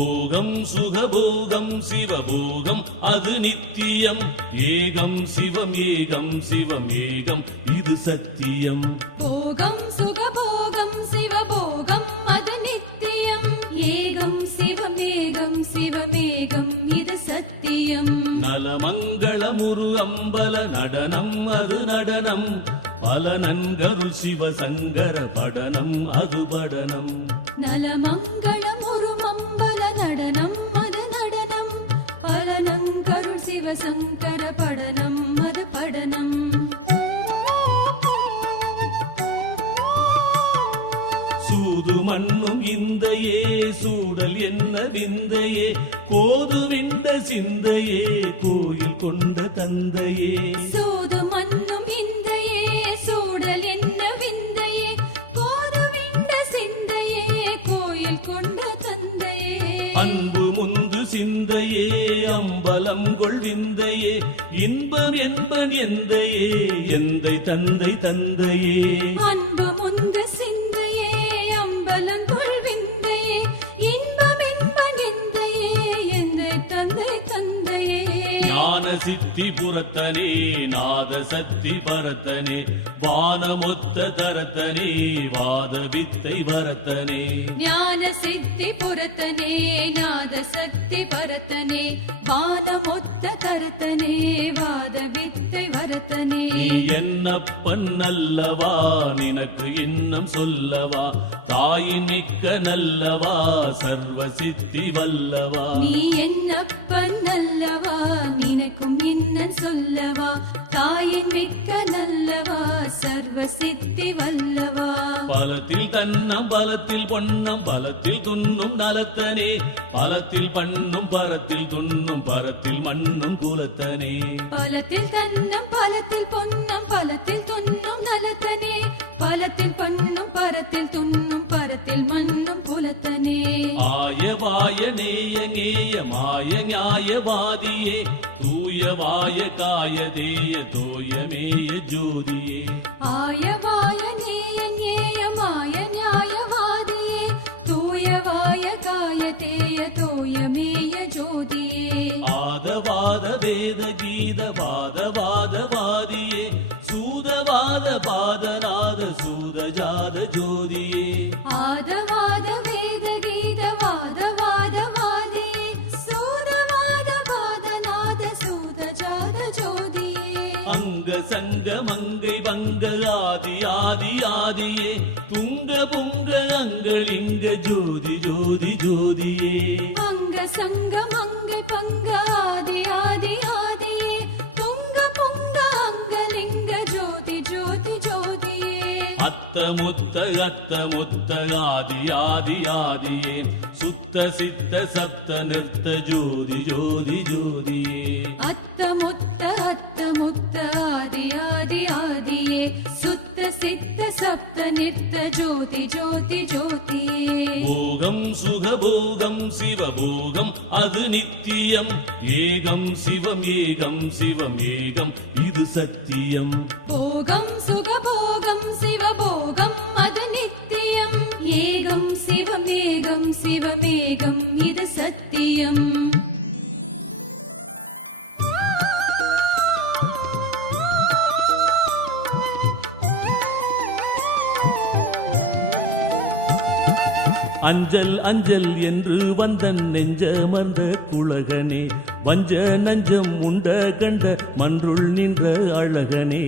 போகம் சுகபோகம் சிவபோகம் அது நித்தியம் ஏகம் சிவம் ஏகம் சிவம் ஏகம் இது சத்தியம். போகம் சுகபோகம் சிவபோகம் அது நித்தியம் ஏகம் சிவம் ஏகம் சிவமேகம் இது சத்தியம். நலமங்களமுரு அம்பல நடனம் அது நடனம் பல நன்கருள் சிவசங்கர படனம் அது படனம். நலமங்களம் ஒரு மம்பல நடனம் அது நடனம் பல நங்கருள் சிவசங்கர படனம் அது படனம். சூது மண்ணும் இந்தையே சூடல் என்ன விந்தையே கோது விண்ட சிந்தையே கோயில் கொண்ட தந்தையே. சூது மண்ணும் இந்தையே சூடல் என்ன விந்தையே கோது விண்ட சிந்தையே கோயில் கொண்ட தந்தையே. அன்பு முந்து சிந்தையே அம்பலம் கொள் விந்தையே இன்பம் என்பன் எந்தையே எந்தை தந்தை தந்தையே. அன்பு முந்து சிந்தையே அம்பலங்கொள் விந்தையே இன்பம் என்பன் எந்தையே எந்தை தந்தை தந்தையே. ஞான சித்தி புறத்தனே நாத சக்தி பரத்தனே வானமொத்த தரத்தனே வாத வித்தை வரத்தனே. ஞான சித்தி புறத்தனே நாத சக்தி பரத்தனே வானமொத்த தரத்தனே வாத வித்தை வரத்தனே. நீ என்னப்பன் நல்லவா நினக்கு இன்னம் சொல்லவா தாயின் மிக்க நல்லவா சர்வ சித்தி வல்லவா. நீ என்னப்பன் நல்லவா நினைக்கும் இன்னன் சொல்லவா தாயின் மிக்க நல்லவா சர்வ சித்தி வல்லவா. பலத்தில் தன்னம் பலத்தில் பொன்னம் பலத்தில் துண்ணும் நலத்தனே பலத்தில் பண்ணும் பரத்தில் துண்ணும் பரத்தில் மண்ணும் குலத்தனே. பலத்தில் தன்னம் பலத்தில் பொன்னம் பலத்தில் துண்ணும் நலத்தனே பலத்தில் பண்ணும் பரத்தில் துண்ணும் பரத்தில் மண்ணும் குலத்தனே. ஆயவாய நேய நேய மாய நியாயவாதியே தூயவாய காய தேய தோயமேய ஜோதியே. ஆயவாய நேய நேயமாய நியாயவாதியே தூயவாய காய தேய தோயமேய ஜோதியே. ஆதவாத வேத கீத வாதவாதவாதியே சூதவாத பாதநாத சூதஜாத ஜோதியே. ஆதவாத வேத கீத வாதவாதவாதியே சூதவாத பாதநாத சூதஜாத ஜோதியே. அங்க சங்க மங்கை பங்க ஆதி ஆதி ஆதியே துங்க புங்க அங்களிங்க ஜோதி ஜோதி ஜோதியே. அங்க சங்க மங்கை பங்க ஆதி ஆதி ஆதியே துங்க புங்க அங்கலிங்க ஜோதி ஜோதி ஜோதியே. அத்தமுத்த ஆதி ஆதி ஆதியே சுத்த சித்த சப்த நிறுத்த ஜோதி ஜோதி ஜோதியே. அத்தமுத்த ஆதி ஆதி ஆதியே சுத்த சித்த சப்த நிறுத்த ஜோதி ஜோதி ஜோதியே. போகம் சுகபோகம் சிவபோகம் அது நித்தியம் ஏகம் சிவம் ஏகம் சிவம் ஏகம் இது சத்தியம். போகம் சுகபோகம் சிவபோகம் அது நித்தியம் ஏகம் சிவம் ஏகம் சிவமேகம் இது சத்தியம். அஞ்சல் அஞ்சல் என்று வந்தன் நெஞ்சமர்ந்த குலகனே வஞ்ச நஞ்சம் உண்ட கண்ட மன்றுள் நின்ற அழகனே.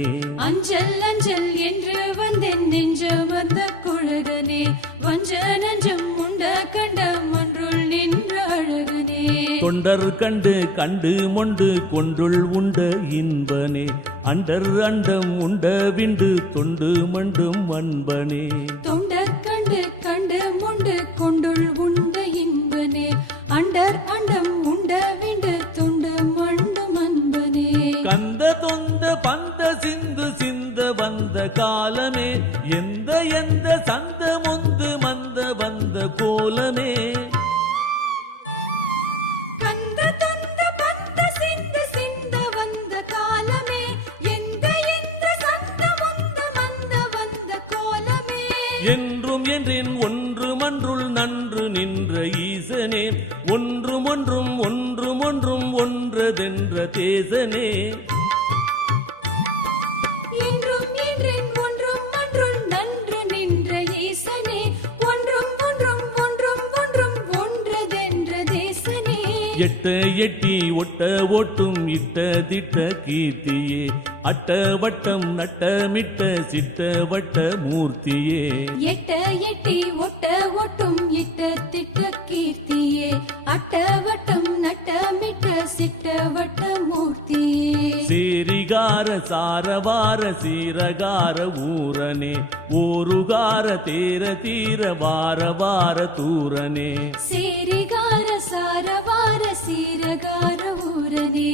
அஞ்சல் அஞ்சல் என்று வந்தென் நெஞ்சமர்ந்த குழகனே வஞ்ச நஞ்சம் உண்ட கண்ட மன்றுள் நின்ற அழகனே. தொண்டர் கண்டு கண்டு மொண்டு கொன்றுள் உண்ட இன்பனே அண்டர் அண்டம் உண்ட விண்டு தொண்டு மண்டும் அன்பனே. தொண்டர் கண்டு கண்டு முண்டு கொண்டுள் உண்ட இன்பனே அண்டர் அண்டம் உண்ட விண்டு தொண்டு மண்டும் அன்பனே. கந்த தொந்த பந்த சிந்து சிந்த வந்த காலமே எந்த எந்த சந்த முந்து மந்த வந்த கோலமே. கந்த தொந்த பந்த சிந்து சிந்த வந்த காலமே எந்த எந்த சந்த முந்த மந்த வந்த கோலமே. எந்த என்றும் என்றேன் ஒன்று மன்றுள் நன்று நின்ற ஈசனே ஒன்றும் ஒன்றும் ஒன்றும் ஒன்றும் ஒன்றதென்ற தேசனே என்றும் என்றேன் ஒன்றும் ஒன்றும் நன்று நின்ற ஈசனே ஒன்றும் ஒன்றும் ஒன்றும் ஒன்றும் ஒன்றதென்ற தேசனே எட்ட எட்டி ஒட்ட ஓட்டும் இட்ட திட்ட கீர்த்தியே அட்ட வட்டம் நட்டமிட்ட சிட்ட வட்ட மூர்த்தியே எட்ட எட்டி ஒட்ட ஒட்டும் இட்ட திட்ட கீர்த்தியே அட்ட வட்டம் நட்டமிட்ட சிட்ட வட்ட மூர்த்தியே சேரிகார சாரவார சீரகார ஊரனே ஓருகார தேர தீர வார வார தூரனே சேரிகார சாரவார சீரகார ஊரனே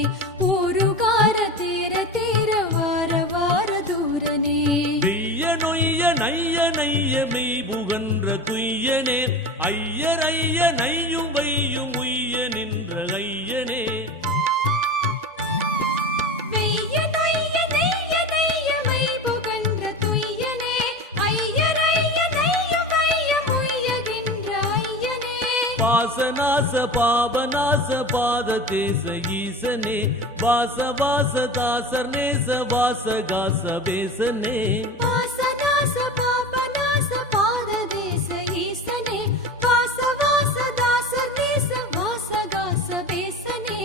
ஊருகார தேர தேர வார வார தூரனே வெய்ய நொய்ய நைய நைய மெய் புகன்ற துய்யனே ஐயர் ஐய நையும் வையும் உய்ய நின்ற ஐயனே வெய்ய நொய்ய நெய்ய நெய்ய மை புகன்ற துய்யனே ஐயர் ஐய நெய்யும் வையம் உய்யகின்ற ஐயனே வாசநாச பாபநாச பாத தேச ஈசனே வாச வாச தாசர் நேச வாச காச பேசனே வாசநாச பாபநாச பாத தேச ஈசனே வாச வாச தாச தேச வாச காச பேசனே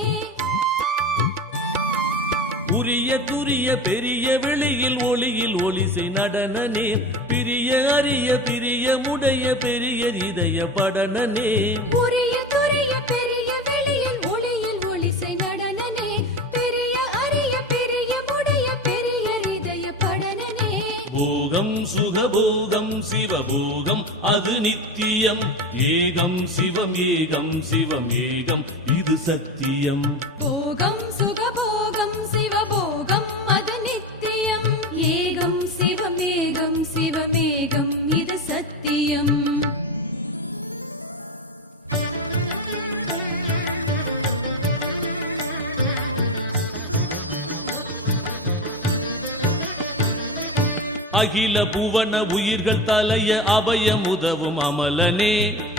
உரிய துரிய பெரிய வெளியில் ஒளியில் ஒளிசை நடனனே பிரிய அரிய பிரிய முடைய பெரிய இதய படனனே புரிய துரிய பெரிய வெளியில் ஒளியில் ஒளிசை நடனனே பெரிய அரிய பெரிய முடைய பெரிய இதய படனனே போகம் சுகபோகம் சிவபோகம் அது நித்தியம் ஏகம் சிவம் ஏகம் சிவம் ஏகம் இது சத்தியம் போகம் சுகபோகம் சிவபோகம் அது நித்தியம் ஏகம் சிவமேகம் சிவமேகம் இது சத்தியம் அகில புவன உயிர்கள் தலைய அபயம் உதவும் அமலனே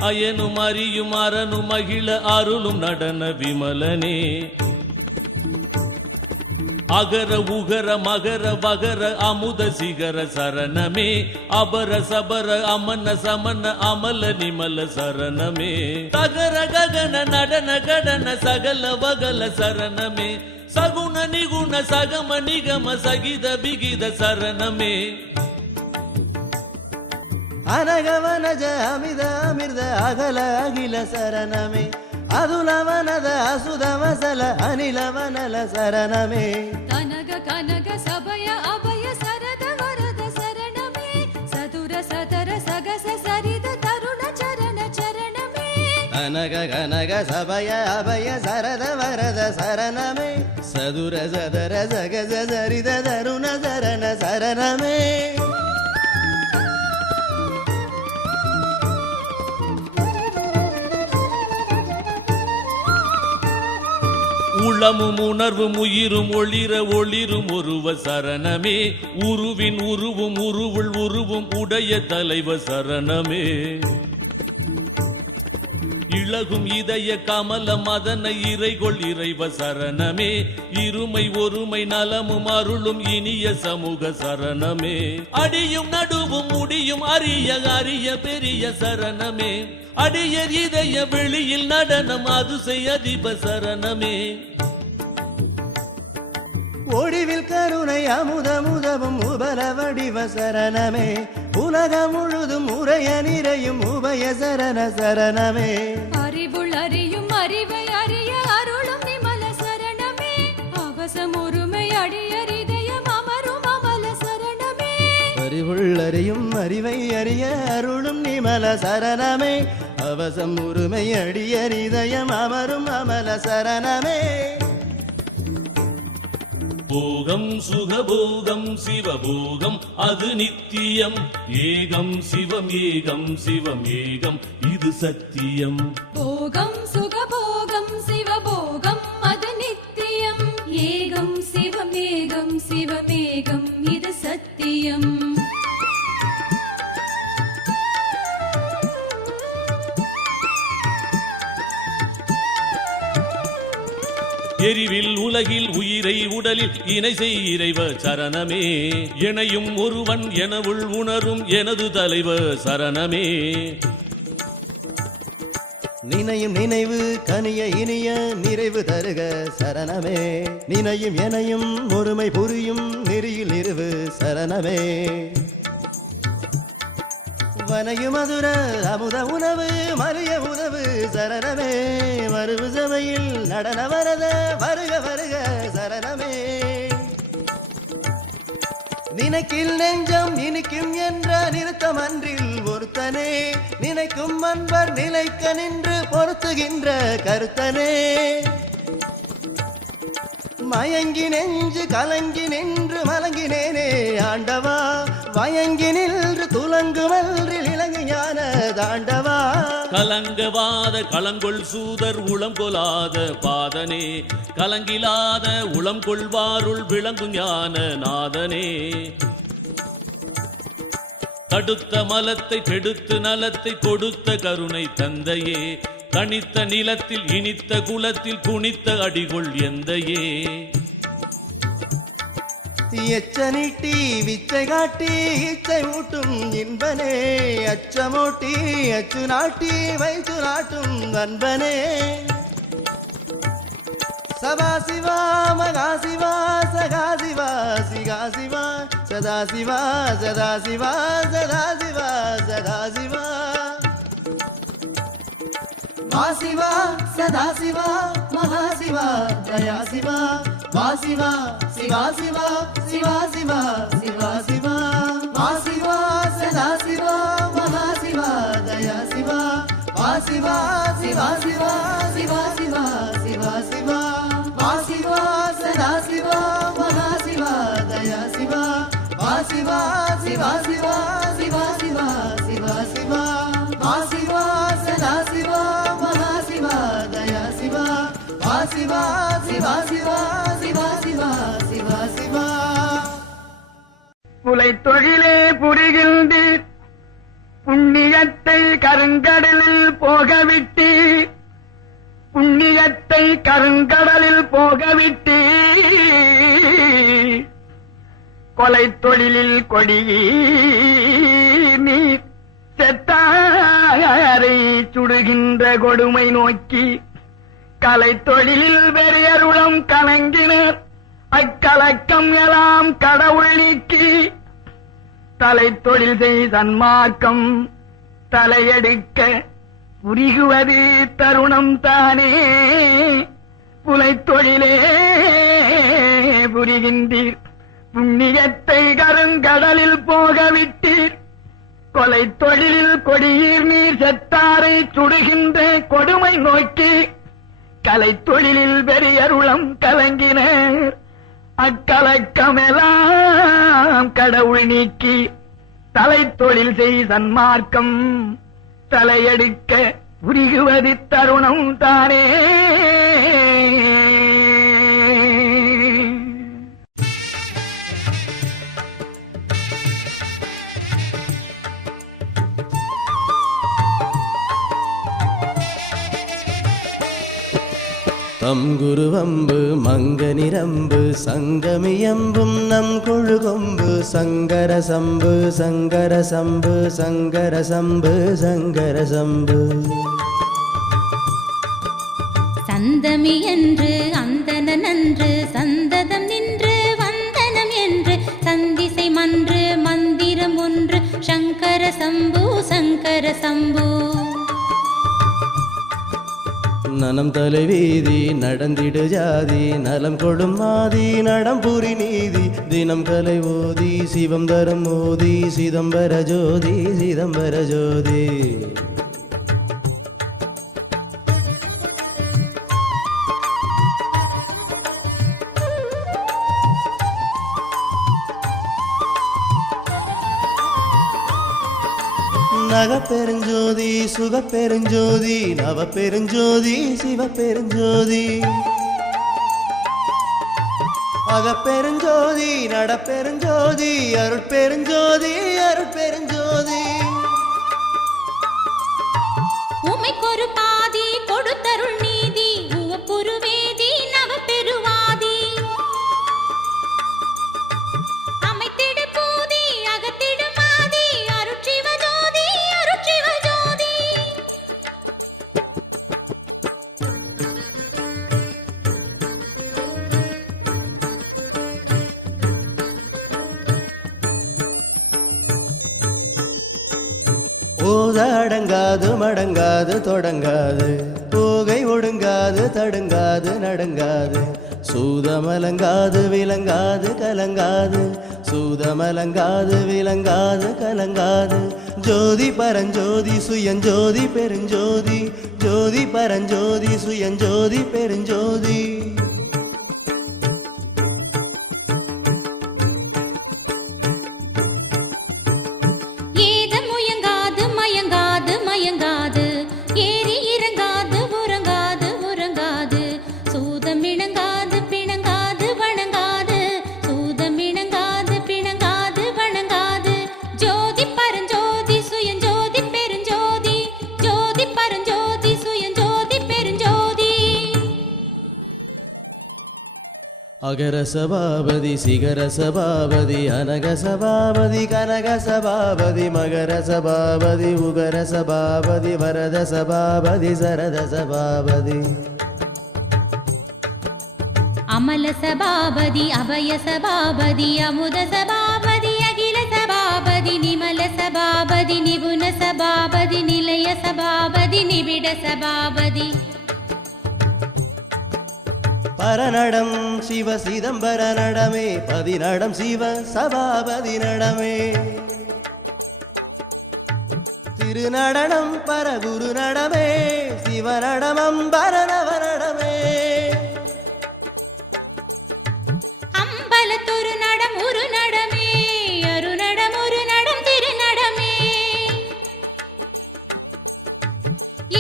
அயனும் அறியும் அரணும் அகில அருளும் நடன விமலனே அகர உகர மகர வகர அமுத சிகர சரணமே அபர சபர அமன சமன அமல நிமல சரணமே தகர ககன நடன கடன சகல வகல சரணமே சகுண நிகுண சகம நிகம சகித பிகித சரணமே அனகவனஜ அமித அமிர்த அகல அகில சரணமே அதுலவனத அசுதவசல அனிலவனல சரணமே கனக கனக சபய அபய சரத வரத சரணமே சதுர சதர சகச சரித தருண சரண சரணமே அனக கனக சபய அபய சரத வரத சரணமே சதுர சதர சகச சரித தருண சரண சரணமே உளமும் உணர்வும் உயிரும் ஒளிர ஒளிரும் ஒருவ சரணமே உருவின் உருவும் உருவுள் உருவும் உடைய தலைவ சரணமே இளகும் இதய கமல மதன இறைகொள் இறைவ சரணமே இருமை ஒருமை நலமும் அருளும் இனிய சமூக சரணமே அடியும் நடுவும் முடியும் அரிய அரிய பெரிய சரணமே அடியர் இதய வெளியில் நடனம் அதுசை அதிப சரணமே ஒடிவில் கருணை அமுதமுதவும் உபல வடிவ சரணமே உலகம் முழுதும் உரைய நிறையும் உபய சரண சரணமே அறிவுள் அறியும் அறிவை அறிய அருளும் நிமல சரணமே அவசம் ஒருமை அடியர் இதயம் அமரும் அமல சரணமே அறிவுள்ளறியும் அறிவை அறிய அருளும் நிமல சரணமே அவசம் உரிமை அடியர் இதயம் அமரும் அமல சரணமே போகம் சுகபோகம் சிவபோகம் அது நித்தியம் ஏகம் சிவம் ஏகம் சிவம் ஏகம் இது சத்தியம் போகம் சுகபோகம் சிவபோகம் அது நித்தியம் ஏகம் சிவமேகம் சிவமேகம் இது சத்தியம் எரிவில் உலகில் உயிரை உடலில் இணை செய் இறைவர் சரணமே எனையும் ஒருவன் எனவுள் உணரும் எனது தலைவர் சரணமே நினையும் நினைவு கனிய இனிய நிறைவு தருக சரணமே நினையும் எனையும் ஒருமை புரியும் நெறியில் இருவு சரணமே வனையும் மதுர அமுத உணவு மறிய உணவு சரணமே மறுவு சபையில் நடன வரத வருக வருக சரணமே நினைக்கில் நெஞ்சம் இனிக்கும் என்ற நிறுத்தம் அன்றில் ஒருத்தனே நினைக்கும் அன்பர் நிலைக்க நின்று பொருத்துகின்ற கருத்தனே மயங்கி நெஞ்சு கலங்கி நின்று மலங்கினேனே ஆண்டவா வயங்கி நின்று துலங்குமல்றில் இலங்கு ஞான தாண்டவா கலங்கவாத களங்கொள் சூதர் உளம் கொலாத பாதனே கலங்கிலாத உளம் கொள்வாருள் விளங்கு ஞான நாதனே தடுத்த மலத்தை கெடுத்து நலத்தை கொடுத்த கருணை தந்தையே கனித்த நிலத்தில் இனித்த குலத்தில் குனித்த அடிகொள் எந்தையே எச்சனிட்டி விச்சை காட்டி இச்சை ஊட்டும் இன்பனே அச்சமூட்டி அச்சு நாட்டி வைத்து நாட்டும் அன்பனே சபாசிவா மகாசிவா சகாசிவா சிகாசிவா சதாசிவா சதாசிவா சதாசிவா சதாசிவா வாசிவா சதாசிவா மகாசிவா தயாசிவா வாசிவா சிவா சிவா சிவா சிவா சிவா சிவா வாசிவா சதாசிவா மகாசிவா தயாசிவா வாசிவா சிவா சிவா சிவா சிவா சிவா சிவா வாசிவா சதாசிவா மகாசிவா தயாசிவா வாசிவா சிவா சிவா சிவா சிவா சிவா சிவா வாசிவா சதாசிவா மகாசிவா தயாசிவா வாசிவா சிவா சிவா சிவா சிவா சிவா சிவா புலை தொழிலே புரிகின்றீர் புண்ணியத்தை கருங்கடலில் போகவிட்டு புண்ணியத்தை கருங்கடலில் போகவிட்டு கொலை தொழிலில் கொடியீர் செத்தாரை சுடுகின்ற கொடுமை நோக்கி கலை தொழிலில் வெறியருளம் கலங்கினர் அக்கலக்கம் எல்லாம் கடவுள் நீக்கி தலை தொழில் செய் சன்மார்க்கம் தலையெடுக்க உருகுவது தருணம் தானே புலை தொழிலே புரிகின்றீர் புண்ணியத்தை கருங்கடலில் போகவிட்டீர் கொலை தொழிலில் கொடியீர் நீர் செத்தாரை சுடுகின்ற கொடுமை நோக்கி கலை தொழிலில் வெறியருளம் கலங்கினர் அக்கலக்கமெல்லாம் கடவுள் நீக்கி தலை தொழில் செய் சன்மார்க்கம் தலையெடுக்க உருகுவது தருணம் தானே தங்குருவம்பு மங்கனிரம்பு சங்கமியம்பும் நம் கொழுகொம்பு சங்கர சம்பு சங்கர சம்பு சங்கர சம்பு சங்கர சம்பு சந்தமி என்று அந்தணன் அன்று சந்ததம் நின்று வந்தனம் என்று சந்திசை மன்று மந்திரம் ஒன்று சங்கர சம்பு சங்கர சம்பு நனம் தலைவீதி நடந்திடு ஜாதி நலம் கொடும் மாதி நடம்புரி நீதி தினம் கலை ஓதி சிவம் தரம் மோதி சிதம்பர ஜோதி சிதம்பர ஜோதி நகப்பெருஞ்சோதி சுகப்பெருஞ்சோதி நவப்பெருஞ்சோதி சிவப்பெருஞ்சோதி அகப்பெருஞ்சோதி நடப்பெருஞ்சோதி அருட்பெருஞ்சோதி அருட்பெருஞ்சோதி உமைக்கொரு பாதி கொடுத்தருள் நீதி உவப்புரு வேதி நவப்பெரு போத அடங்காது மடங்காது தொடங்காது போகை ஒடுங்காது தடுங்காது நடுங்காது சூதமலங்காது விளங்காது கலங்காது சூதமலங்காது விளங்காது கலங்காது ஜோதி பரஞ்சோதி சுயஞ்சோதி பெருஞ்சோதி ஜோதி பரஞ்சோதி சுயஞ்சோதி பெருஞ்சோதி ஏதம் முயங்காது மயங்காது மயங்காது ஏறி இறங்காது உறங்காது உறங்காது சூதம் இணங்காது பிணங்காது வணங்காது சூதம் இணங்காது பிணங்காது வணங்காது ஜோதி பரஞ்சோதி சுயஞ்சோதி பெருஞ்சோதி ஜோதி பரஞ்சோதி சுயஞ்சோதி பெருஞ்சோதி அகர சபாபதி சிகர சபாபதி அனக சபாபதி கனக சபாபதி மகர சபாபதி உகர சபாபதி வரத சபாபதி சரத சபாபதி அமல சபாபதி அபய சபாபதி அமுத சபாபதி அகில சபாபதி நிமல சபாபதி நிபுண சபாபதி நிலைய சபாபதி நிபிட சபாபதி பரநடம் சிவ சிதம்பர நடமே பதிநடம் சிவ சபாபதி நடமே திருநடனம் பரகுரு நடமே சிவநடமம் பரநவநடமே அம்பலத்தொரு நடம் ஒரு நடமே அருநடம் ஒரு நடம் திருநடமே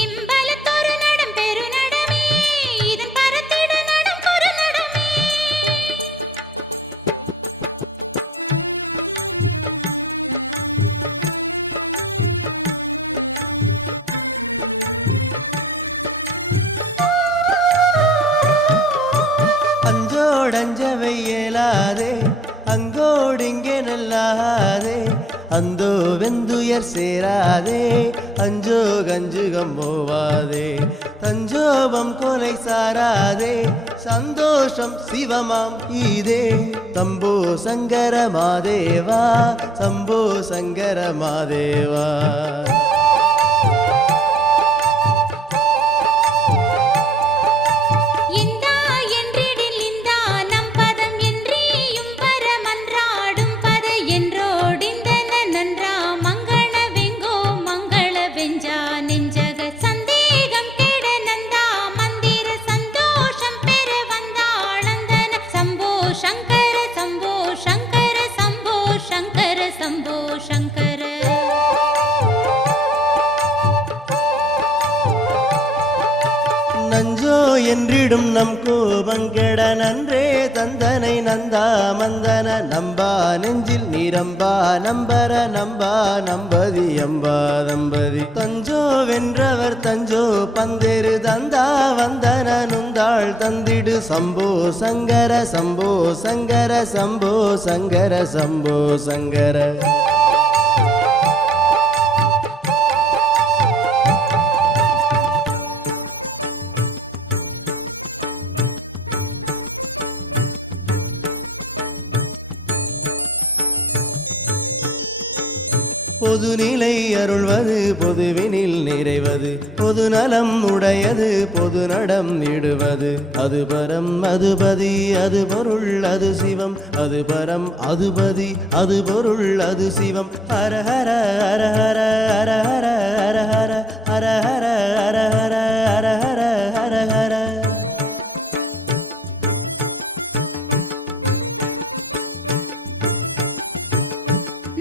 இம்பலத்தொரு நடம் பெருநடமே இதன் பரத்திட நடம் குரு நடமே அஞ்சோடஞ்சவை இயலாதே அங்கோடிங்கே நல்லாதே அந்தோ வெந்துயர் சேராதே அஞ்சோ கஞ்சுகம் போவாதே தஞ்சோபம் கொலை சாராதே சந்தோஷம் சிவமாம் ஈதே தம்போ சங்கர மாதேவா சம்போ சங்கர மாதேவா இந்தா என்றிடில் இந்தா நம் பதம் என்றியும் பரமன்றாடும் பத என்றோடிந்தன நன்றா மங்கள வெங்கோ மங்கள வெஞ்சா நெஞ்சக சந்தேகம் கெட நந்தா மந்திர சந்தோஷம் பெற வந்தாளந்தன சம்போ சங்கர சம்போ சங்கர சம்போ சங்கர சம்போ சங்கர நஞ்சோ என்றிடும் நம் கோபங்கெட நன்றே தந்தனை நந்தா மந்தன நம்பா நெஞ்சில் நிரம்பா நம்பர நம்பா நம்பதி அம்பா தம்பதி தஞ்சோ வென்றவர் தஞ்சோ பந்தெரு தந்தா வந்தன நுந்தாள் தந்திடு சம்போ சங்கர சம்போ சங்கர சம்போ சங்கர சம்போ சங்கர பொதுநிலை அருள்வது பொதுவினில் நிறைவது பொது நலம் உடையது பொது நடம் இடுவது அது பரம் அதுபதி அது பொருள் அது சிவம் அது பரம் அதுபதி அது பொருள் அது சிவம் ஹரஹர ஹரஹர ஹரஹர ஹரஹர ஹரஹர ஹரஹர ஹரஹர ஹரஹர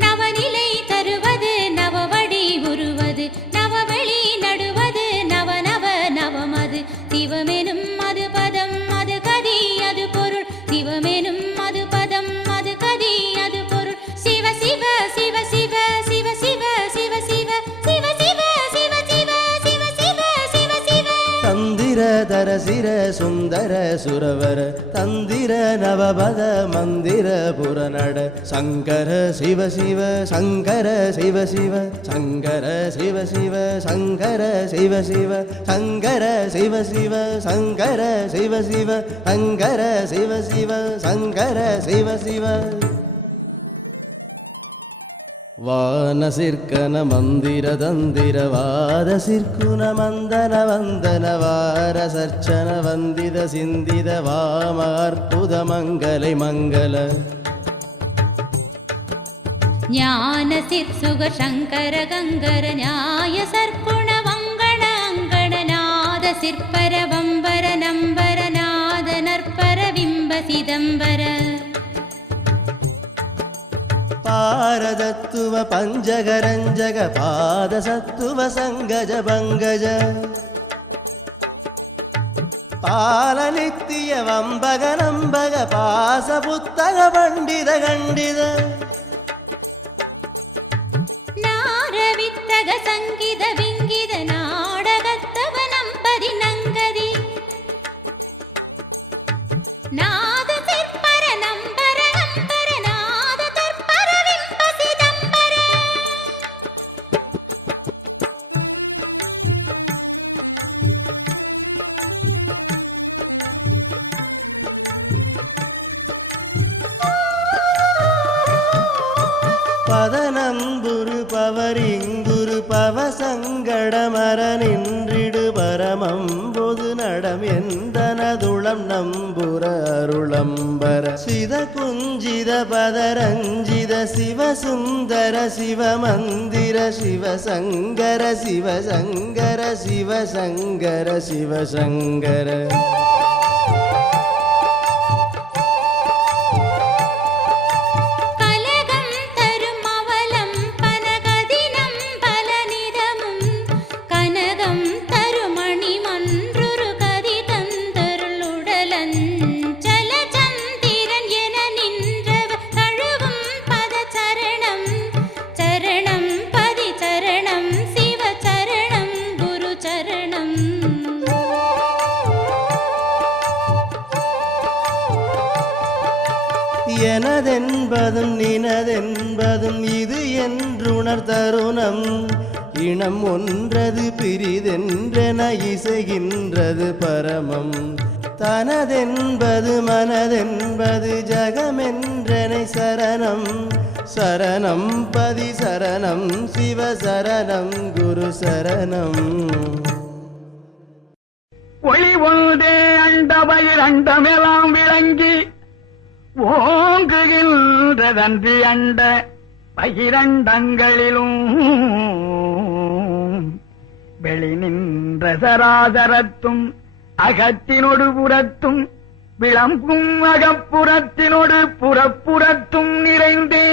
நவநிலை தருவது நவவடி உருவது நவவெளி நடுவது நவ நவ நவமது சிவமெனும் அது பதம் அது கதி அது பொருள் சிவமெனும் அது பதம் அது கதி அது பொருள் சிவ சிவ சிவ சிவ சிவ சிவ சிவ சிவ சிவ சிவ சிவ சிவ சிவ சிவ சிவ சிவ தந்திர தரசிர சுந்தர சுரவர தந்திர நவபத மந்திர புறநட சங்கர சிவ சிவ சங்கர சிவ சிவ சங்கர சிவ சிவ சங்கர சிவ சிவ சங்கர சிவ சிவ சங்கர சிவ சிவ சங்கர சிவ சிவ சங்கர சிவ சிவ வானசிற்கன மந்திர தந்திர வாத சிற்குன மந்தன வந்தன வார சர்ச்சன வந்தித சிந்தித வாம அற்புத மங்கலை மங்கள ஞான சிற்சுக சங்கர கங்கர ஞாய சர்க்குண வங்கண அங்கண நாத சிற்பர வம்பர நம்பர நாத நற்பர விம்ப சிதம்பர பாரதத்துவ பஞ்சகரஞ்சக பாத சத்துவ சங்கஜ பங்கஜ பால நித்திய வம்பக நம்பக பாச புத்தக பண்டித கண்டித நாரவித்தக சங்கித விங்கித நாடகத்தவ நம்பதி நங்கதி நாத சிற்பர நம்பர நம்பர நாத தற்பர விம்ப சிதம்பர பதனம்புரு பவரிங்குரு பவசங்கடமர நின்றிடு பரமம் பொது நடம் எந்தனதுளம் நம்புர அருளம்பர சித குஞ்சித பதரஞ்சித சிவசுந்தர சிவமந்திர சிவசங்கர சிவசங்கர சிவசங்கர சிவசங்கர எனதென்பதும் நினதென்பதும் இது என்றுணர் தருணம் இனம் ஒன்றது பிரிதென்றென இசைகின்றது பரமம் தனதென்பது மனதென்பது ஜகமென்றனை சரணம் சரணம் பதி சரணம் சிவ சரணம் குரு சரணம் ஒளி ஒன்றே அண்டவயில் அண்டமெல்லாம் விளங்கி ஓங்குகின்றதன்றி அண்ட பகிரண்டங்களிலும் வெளி நின்ற சராசரத்தும் அகத்தினொடு புறத்தும் விளம்பும் அகப்புறத்தினொடு புறப்புறத்தும் நிறைந்தே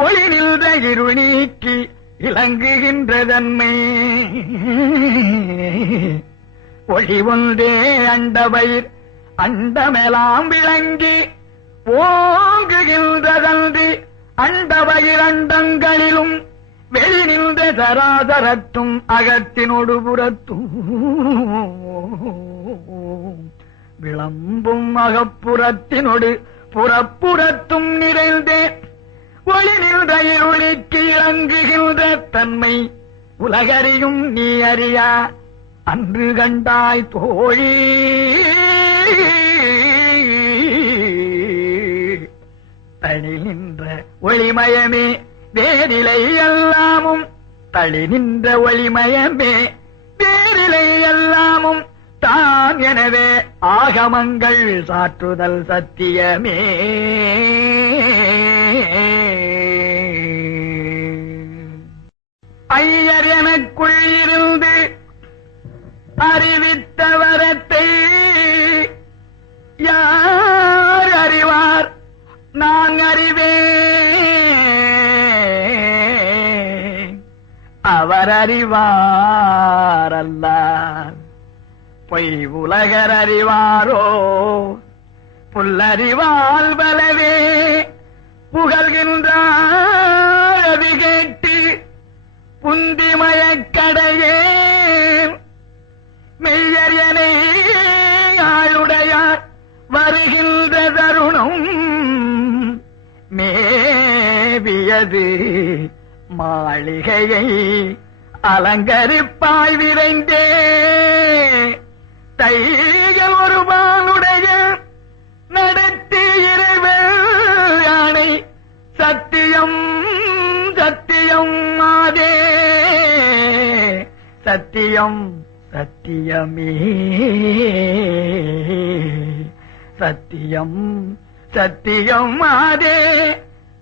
ஒளி நின்ற இருள் நீக்கி இலங்குகின்றதன்மை ஒளி ஒன்றே அண்டவயிர் அண்டமெலாம் விளங்கி ஓங்குகின்றதன்றி அண்டவயிர் அண்டங்களிலும் வெளி நின்ற சராசரத்தும் அகத்தினொடு புறத்தும் விளம்பும் அகப்புறத்தினொடு புறப்புறத்தும் நிறைந்தே ஒளி நின்ற இருளிக்கு இறங்குகின்ற தன்மை உலகறியும் நீ அறியா அன்று கண்டாய் தோழி தனி நின்ற ஒளிமயமே வேறிலை எல்லாமும் தளி நின்ற ஒளிமயமே வேறிலை எல்லாமும் தான் எனவே ஆகமங்கள் சாற்றுதல் சத்தியமே ஐயர் எனக்குள் இருந்து அறிவித்த வரத்தை யார் அறிவார் நான் அறிவேன் அவர் அறிவார் அல்லார் பொய் உலகர் அறிவாரோ புல்லறிவால் பலவே புகழ்கின்றார் அது கேட்டு புந்திமயக்கடையே மெய்யரியனை ஆளுடையார் வருகின்ற தருணம் மேவியது மாளிகையை அலங்கரிப்பாய் விரைந்தே தைகள் ஒரு பாலுடைய நடத்தி இறைவன் யானை சத்தியம் சத்தியம் சத்தியமே சத்தியம் சத்தியம் ஆதே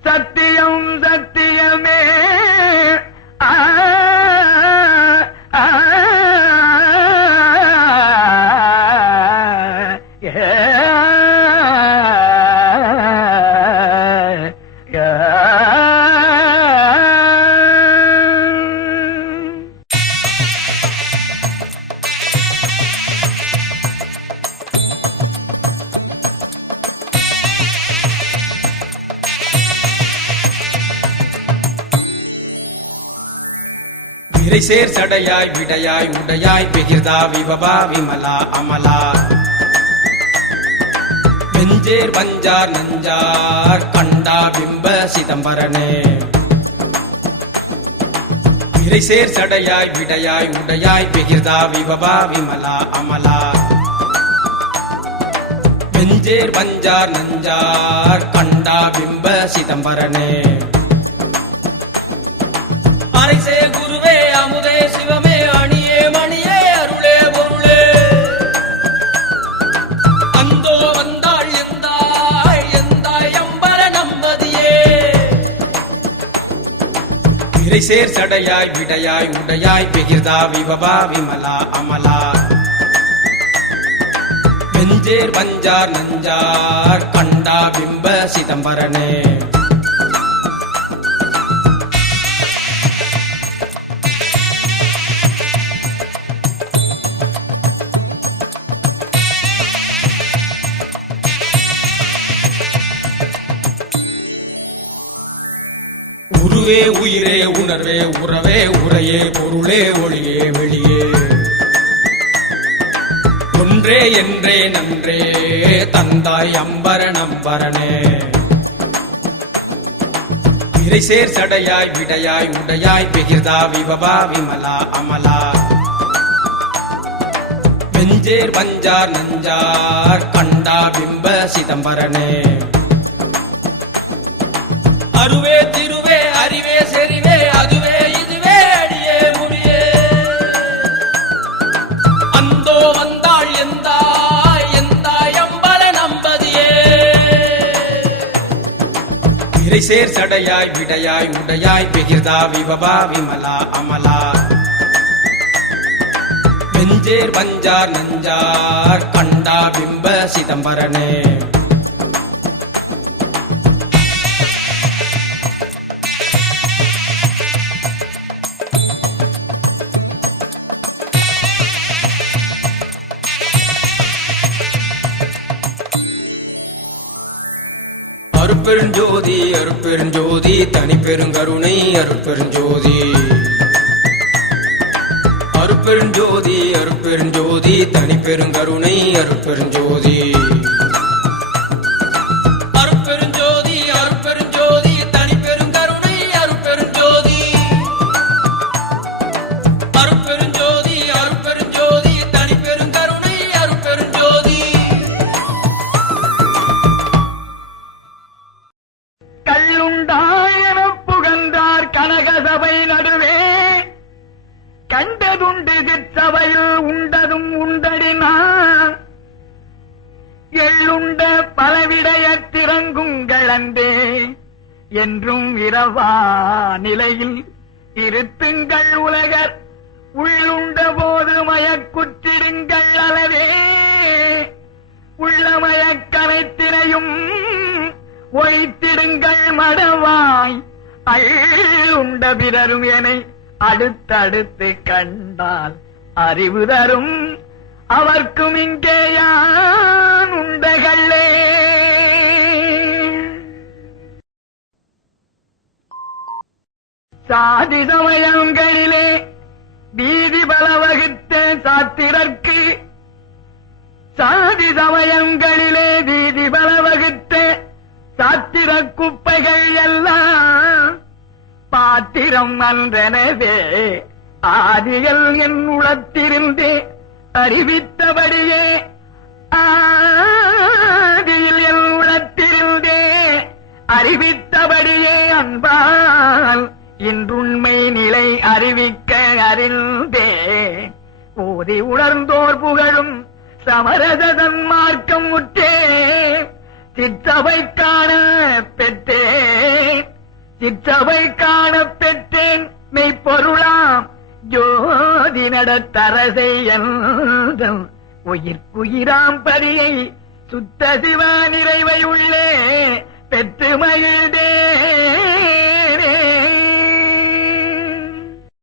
சத்தியம் சத்தியமே ஆ ஆ விரைசேர் சடையாய் விடையாய் உடையாய் பிகிர்தா விபவா விமலா அமலா வெஞ்சேர் வஞ்சார் நஞ்சார் கண்டா பிம்ப சிதம்பரனே விரைசேர் சடையாய் விடையாய் உடையாய் பிகிர்தா விபவா விமலா அமலா வெஞ்சேர் வஞ்சார் நஞ்சார் கண்டா பிம்ப சிதம்பரனே அரைசே குருவே அமுதே சிவமே அணியே மணியே அருளே பொருளே அந்தோ வந்தாள் எந்தாய் எந்தாய் அம்பல நம்பதியே விரைசேர் சடையாய் விடையாய் உடையாய் பிகிர்தா விபவா விமலா அமலா வெஞ்சேர் வஞ்சார் நஞ்சார் கண்டா பிம்ப சிதம்பரனே உருவே உயிரே உணர்வே உறவே உரையே பொருளே ஒளியே வெளியே ஒன்றே என்றே நன்றே தந்தாய் அம்பர நம்பரனே விரைசேர் சடையாய் விடையாய் உடையாய் பிகிர்தா விபவா விமலா அமலா வெஞ்சேர் வஞ்சார் நஞ்சார் கண்டா பிம்ப சிதம்பரனே அருவே திருவே அறிவே செறிவே அதுவே இதுவே அடியே முடியே அந்தோ வந்தாள் எந்தாய் எந்தாய் அம்பல நம்பதியே விரைசேர் சடையாய் விடையாய் உடையாய் பிகிர்தா விபவா விமலா அமலா வெஞ்சேர் வஞ்சார் நஞ்சார் கண்டா பிம்ப சிதம்பரனே அருட்பெருஞ்சோதி அருட்பெருஞ்சோதி தனிப்பெருங்கருணை அருட்பெருஞ்சோதி அருட்பெருஞ்சோதி அருட்பெருஞ்சோதி தனிப்பெருங்கருணை அருட்பெருஞ்சோதி அருட்பெருஞ்சோதி அருட்பெருஞ்சோதி தனிப்பெருங்கருணை அருட்பெருஞ்சோதி அருட்பெருஞ்சோதி அருட்பெருஞ்சோதி தனிப்பெருங்கருணை அருட்பெருஞ்சோதி கல்லுண்டாயன புகழ்ந்தார் கனகசபை நடுவே கண்டதுண்டு சிற்சபையில் உண்டதும் உண்டடினான் எள்ளுண்ட பலவிடயத்திறங்குங்களந்தே என்றும் இரவா நிலையில் இருத்துங்கள் உலகர் உள்ளுண்ட போது மயக்குற்றிடுங்கள் அளவே உள்ளமயக்கனைத்தினையும் ஒழித்திடுங்கள் மடவாய் அள்ளுண்ட பிறரும் என அடுத்தடுத்து கண்டால் அறிவு தரும் அவர்க்கும் இங்கே யான் உண்டகளே சாதி சமயங்களிலே வீதி பல வகுத்த சாத்திரர்க்கு சாதி சமயங்களிலே வீதி பல வகுத்த சாத்திர குப்பைகள் எல்லாம் பாத்திரம் அன்றனவே ஆதிகள் என் உளத்திருந்தே அறிவித்தபடியே ஆதியில் என் உளத்திருந்தே அறிவித்தபடியே அன்பால் இன்றுண்மை நிலை அறிவிக்க அறிந்தே ஓதி உணர்ந்தோர் புகழும் சமரசன் மார்க்கம் முற்றே சிற்றவை காண பெற்றேன் சிற்றவை காண பெற்றேன் மெய்ப்பொருளாம் ஜோதி நடத்தரசை என்றும் உயிர்க்குயிராம் பரியை சுத்த சிவ நிறைவை உள்ளே பெற்று மகிழ்ந்தே